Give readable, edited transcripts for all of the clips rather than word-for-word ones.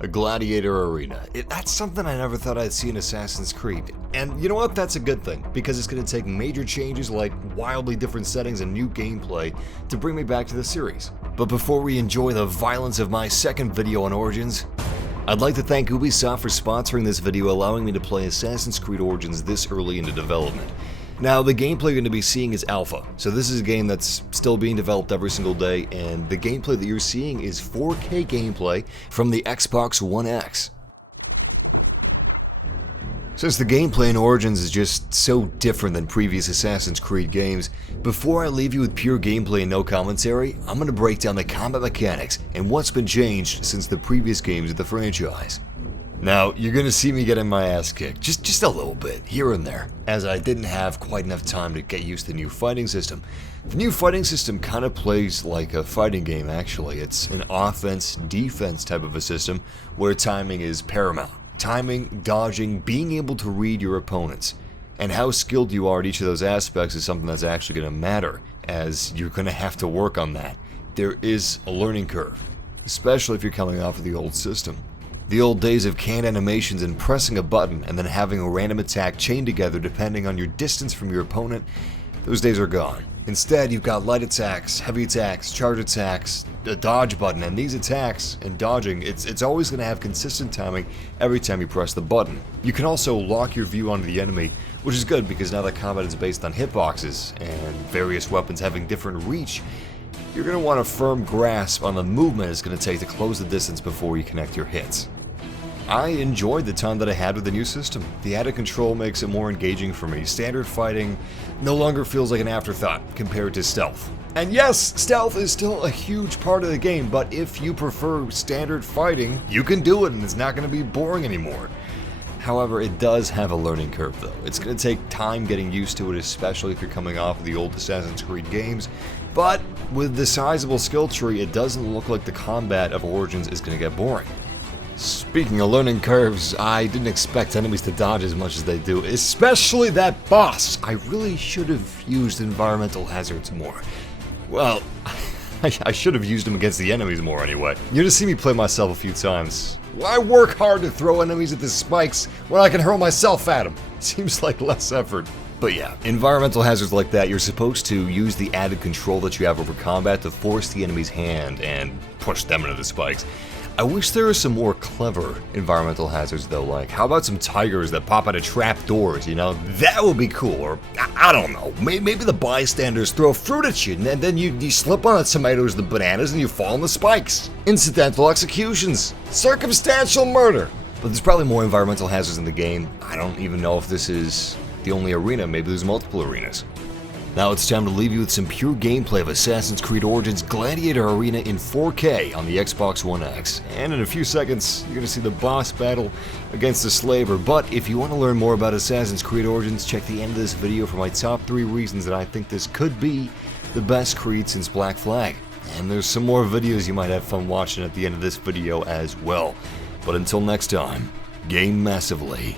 A gladiator arena. That's something I never thought I'd see in Assassin's Creed. And you know what? That's a good thing, because it's going to take major changes like wildly different settings and new gameplay to bring me back to the series. But before we enjoy the violence of my second video on Origins, I'd like to thank Ubisoft for sponsoring this video, allowing me to play Assassin's Creed Origins this early into development. Now, the gameplay you're going to be seeing is alpha, so this is a game that's still being developed every single day, and the gameplay that you're seeing is 4K gameplay from the Xbox One X. Since the gameplay in Origins is just so different than previous Assassin's Creed games, before I leave you with pure gameplay and no commentary, I'm going to break down the combat mechanics and what's been changed since the previous games of the franchise. Now, you're going to see me getting my ass kicked, just a little bit, here and there, as I didn't have quite enough time to get used to the new fighting system. The new fighting system kind of plays like a fighting game, actually. It's an offense-defense type of a system where timing is paramount. Timing, dodging, being able to read your opponents. And how skilled you are at each of those aspects is something that's actually going to matter, as you're going to have to work on that. There is a learning curve, especially if you're coming off of the old system. The old days of canned animations and pressing a button and then having a random attack chained together depending on your distance from your opponent, those days are gone. Instead, you've got light attacks, heavy attacks, charge attacks, a dodge button, and these attacks and dodging, it's always going to have consistent timing every time you press the button. You can also lock your view onto the enemy, which is good because now that combat is based on hitboxes and various weapons having different reach, you're going to want a firm grasp on the movement it's going to take to close the distance before you connect your hits. I enjoyed the time that I had with the new system. The added control makes it more engaging for me. Standard fighting no longer feels like an afterthought compared to stealth. And yes, stealth is still a huge part of the game, but if you prefer standard fighting, you can do it and it's not going to be boring anymore. However, it does have a learning curve though. It's going to take time getting used to it, especially if you're coming off of the old Assassin's Creed games. But with the sizable skill tree, it doesn't look like the combat of Origins is going to get boring. Speaking of learning curves, I didn't expect enemies to dodge as much as they do, especially that boss. I really should have used environmental hazards more. Well, I should have used them against the enemies more anyway. You're gonna see me play myself a few times. Why work hard to throw enemies at the spikes when I can hurl myself at them? Seems like less effort. But yeah, environmental hazards like that, you're supposed to use the added control that you have over combat to force the enemy's hand and push them into the spikes. I wish there were some more clever environmental hazards though, like how about some tigers that pop out of trap doors, you know? That would be cool, or I don't know, maybe the bystanders throw fruit at you and then you slip on the tomatoes, the bananas, and you fall on the spikes. Incidental executions, circumstantial murder. But there's probably more environmental hazards in the game. I don't even know if this is the only arena, maybe there's multiple arenas. Now it's time to leave you with some pure gameplay of Assassin's Creed Origins Gladiator Arena in 4K on the Xbox One X. And in a few seconds, you're going to see the boss battle against the slaver. But if you want to learn more about Assassin's Creed Origins, check the end of this video for my top 3 reasons that I think this could be the best Creed since Black Flag. And there's some more videos you might have fun watching at the end of this video as well. But until next time, game massively.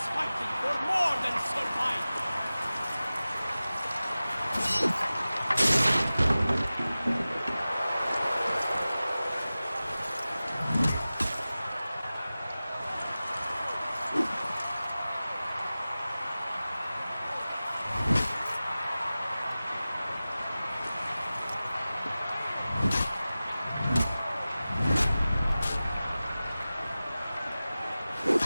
Fighting for more than survival. You